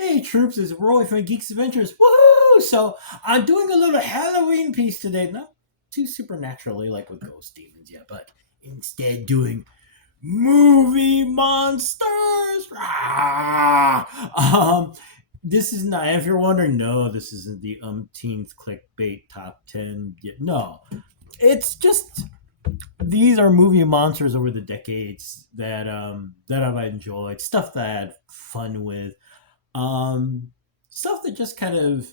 Hey troops, it's Roy from Geeks Adventures. Woohoo! So I'm doing a little Halloween piece today. Not too supernaturally like with ghost demons yet, but instead doing movie monsters. This is not. If you're wondering, no, this isn't the umpteenth clickbait top 10. Yet. No, it's just these are movie monsters over the decades that I've enjoyed, stuff that I had fun with, um, stuff that just kind of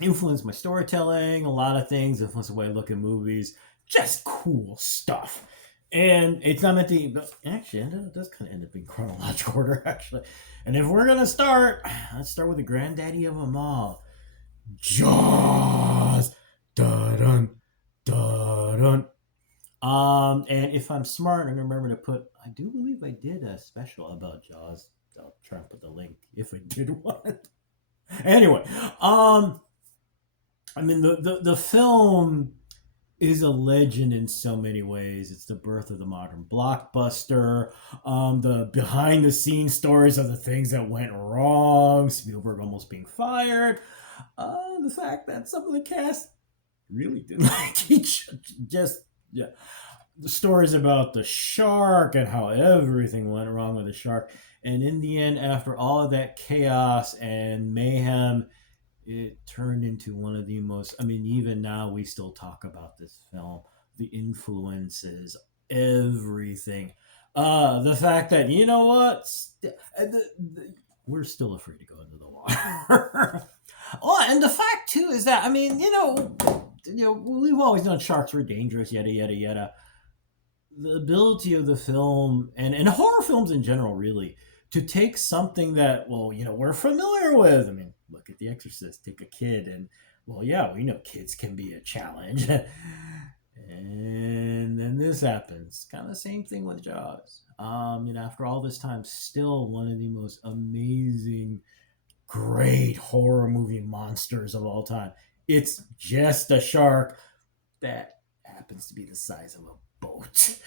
influenced my storytelling. A lot of things influenced the way I look at movies. Just cool stuff. And it's not meant to, but actually, it does kind of end up being chronological order, actually. And if we're gonna start, let's start with the granddaddy of them all, Jaws. Dun dun dun. And if I'm smart, I'm gonna remember to put. I do believe I did a special about Jaws. I'll try and put the link if I did one. Anyway, I mean the film is a legend in so many ways. It's the birth of the modern blockbuster. The behind the scenes stories of the things that went wrong. Spielberg almost being fired. The fact that some of the cast really didn't like each just yeah the stories about the shark and how everything went wrong with the shark. And in the end, after all of that chaos and mayhem, it turned into one of the most. I mean, even now we still talk about this film, the influences, everything. The fact that you know what, we're still afraid to go into the water. Oh, and the fact too is that I mean, we've always known sharks were dangerous, yada yada yada. The ability of the film and horror films in general, really, to take something that we're familiar with. I mean, look at The Exorcist. Take a kid, and well, yeah, we know kids can be a challenge. And then this happens. Kind of the same thing with Jaws. After all this time, still one of the most amazing great horror movie monsters of all time. It's just a shark that happens to be the size of a boat.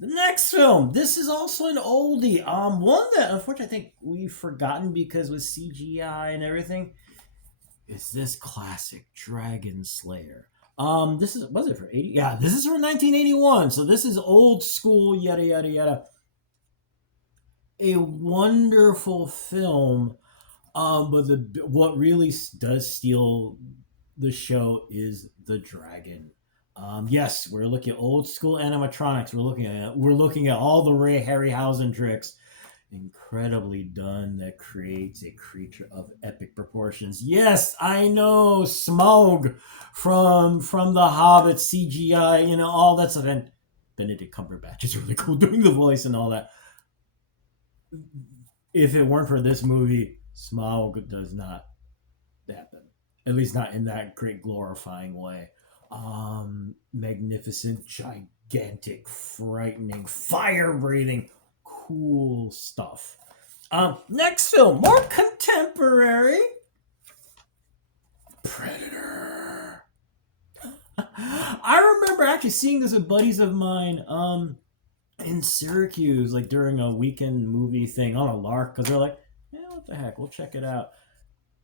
The next film. This is also an oldie. One that unfortunately I think we've forgotten because with CGI and everything. Is this classic Dragon Slayer? This is was it for 80? Yeah, this is from 1981. So this is old school. Yada yada yada. A wonderful film. But what really does steal the show is the dragon. Yes, we're looking at old school animatronics. We're looking at all the Ray Harryhausen tricks, incredibly done. That creates a creature of epic proportions. Yes, I know Smaug from the Hobbit CGI. All that stuff. And Benedict Cumberbatch is really cool doing the voice and all that. If it weren't for this movie, Smaug does not happen. At least not in that great glorifying way. Magnificent, gigantic, frightening, fire breathing, cool stuff. Next film, more contemporary. Predator. I remember actually seeing this with buddies of mine. In Syracuse, like during a weekend movie thing on a lark, because they're like, yeah, what the heck, we'll check it out.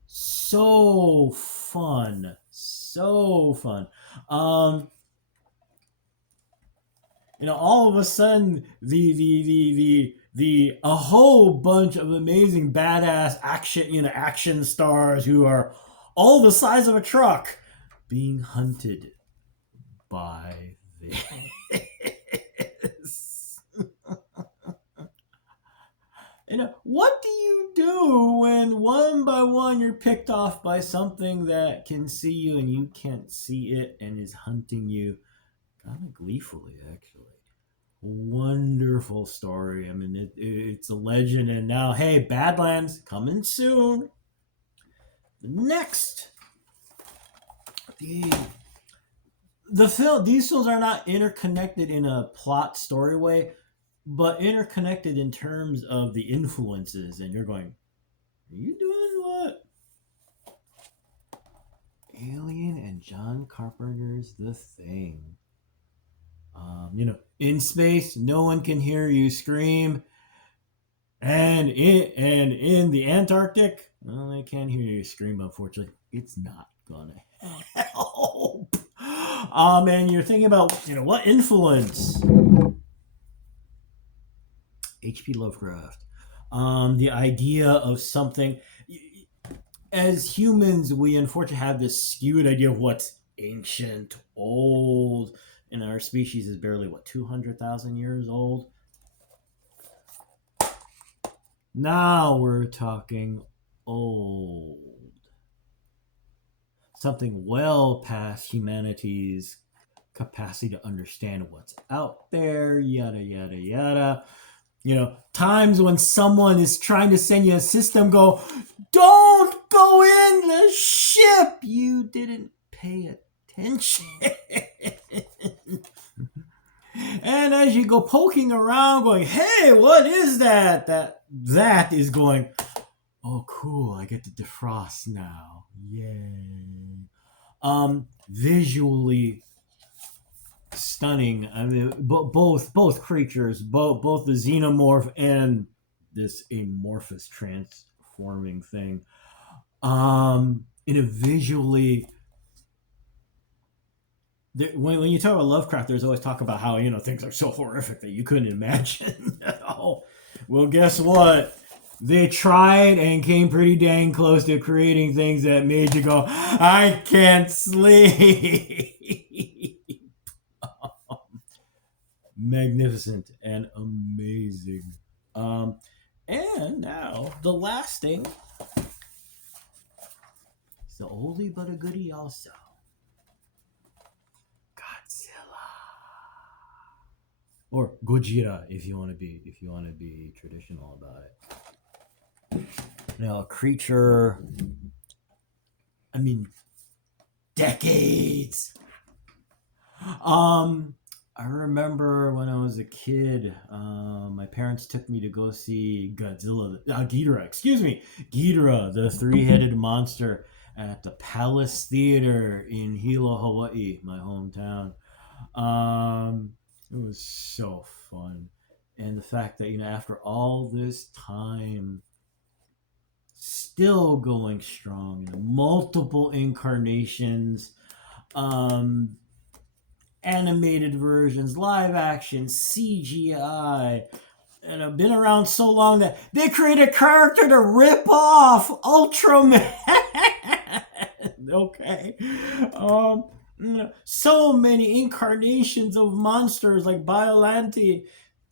So fun, so fun. Um, all of a sudden, the a whole bunch of amazing badass action stars who are all the size of a truck being hunted by this. What do you do when one by one you're picked off by something that can see you and you can't see it and is hunting you kind of gleefully, actually? Wonderful story. I mean, it's a legend, and now, hey, Badlands coming soon. Next, the these films are not interconnected in a plot story way, but interconnected in terms of the influences. And you're going, are you doing what? Alien and John Carpenter's The Thing. In space, no one can hear you scream. And in the Antarctic, well, I can't hear you scream. Unfortunately, it's not gonna help. And you're thinking about what influence H.P. Lovecraft. The idea of something. As humans, we unfortunately have this skewed idea of what's ancient, old, and our species is barely 200,000 years old. Now we're talking old. Something well past humanity's capacity to understand what's out there, yada, yada, yada. Times when someone is trying to send you a system, go, don't go in the ship. You didn't pay attention. And as you go poking around, going, hey, what is that? That is going, oh, cool. I get to defrost now. Yay. Visually stunning. I mean, both creatures, both the xenomorph and this amorphous transforming thing. In a visually, when you talk about Lovecraft, there's always talk about how things are so horrific that you couldn't imagine. Oh, well, guess what? They tried and came pretty dang close to creating things that made you go, I can't sleep. Magnificent and amazing. And now the last thing. It's the oldie but a goodie also. Godzilla. Or Gojira if you want to be traditional about it. A creature, I mean, decades. I remember when I was a kid, my parents took me to go see Ghidorah, Ghidorah, the three-headed monster at the Palace Theater in Hilo, Hawaii, my hometown. It was so fun. And the fact that, after all this time, still going strong, multiple incarnations, animated versions, live action, CGI, and I've been around so long that they created a character to rip off Ultraman. Okay. So many incarnations of monsters like Biollante,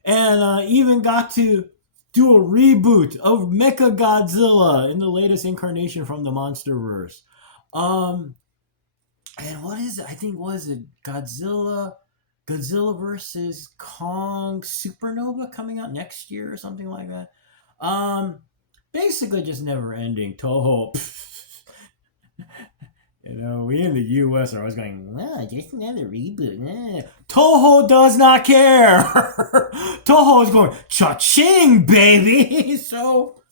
and even got to do a reboot of Mecha Godzilla in the latest incarnation from the MonsterVerse. And what is it? I think was it Godzilla versus Kong Supernova coming out next year or something like that. Basically just never ending. Toho. We in the US are always going, just another reboot. Toho does not care. Toho is going, cha-ching, baby. So,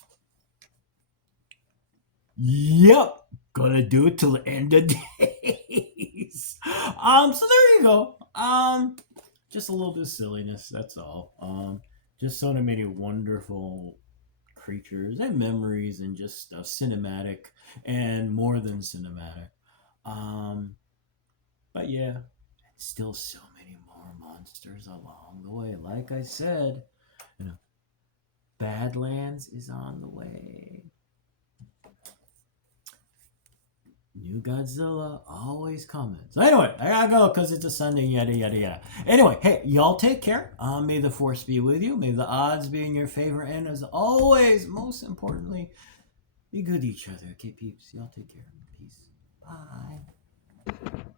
yep. Gonna do it till the end of days. So there you go. Just a little bit of silliness, that's all. Just so many wonderful creatures and memories and just cinematic and more than cinematic. But yeah, still so many more monsters along the way. Like I said, Badlands is on the way. New Godzilla always coming. So anyway, I gotta go because it's a Sunday, yada, yada, yada. Anyway, hey, y'all take care. May the force be with you. May the odds be in your favor. And as always, most importantly, be good to each other. Okay, peeps? Y'all take care. Peace. Bye.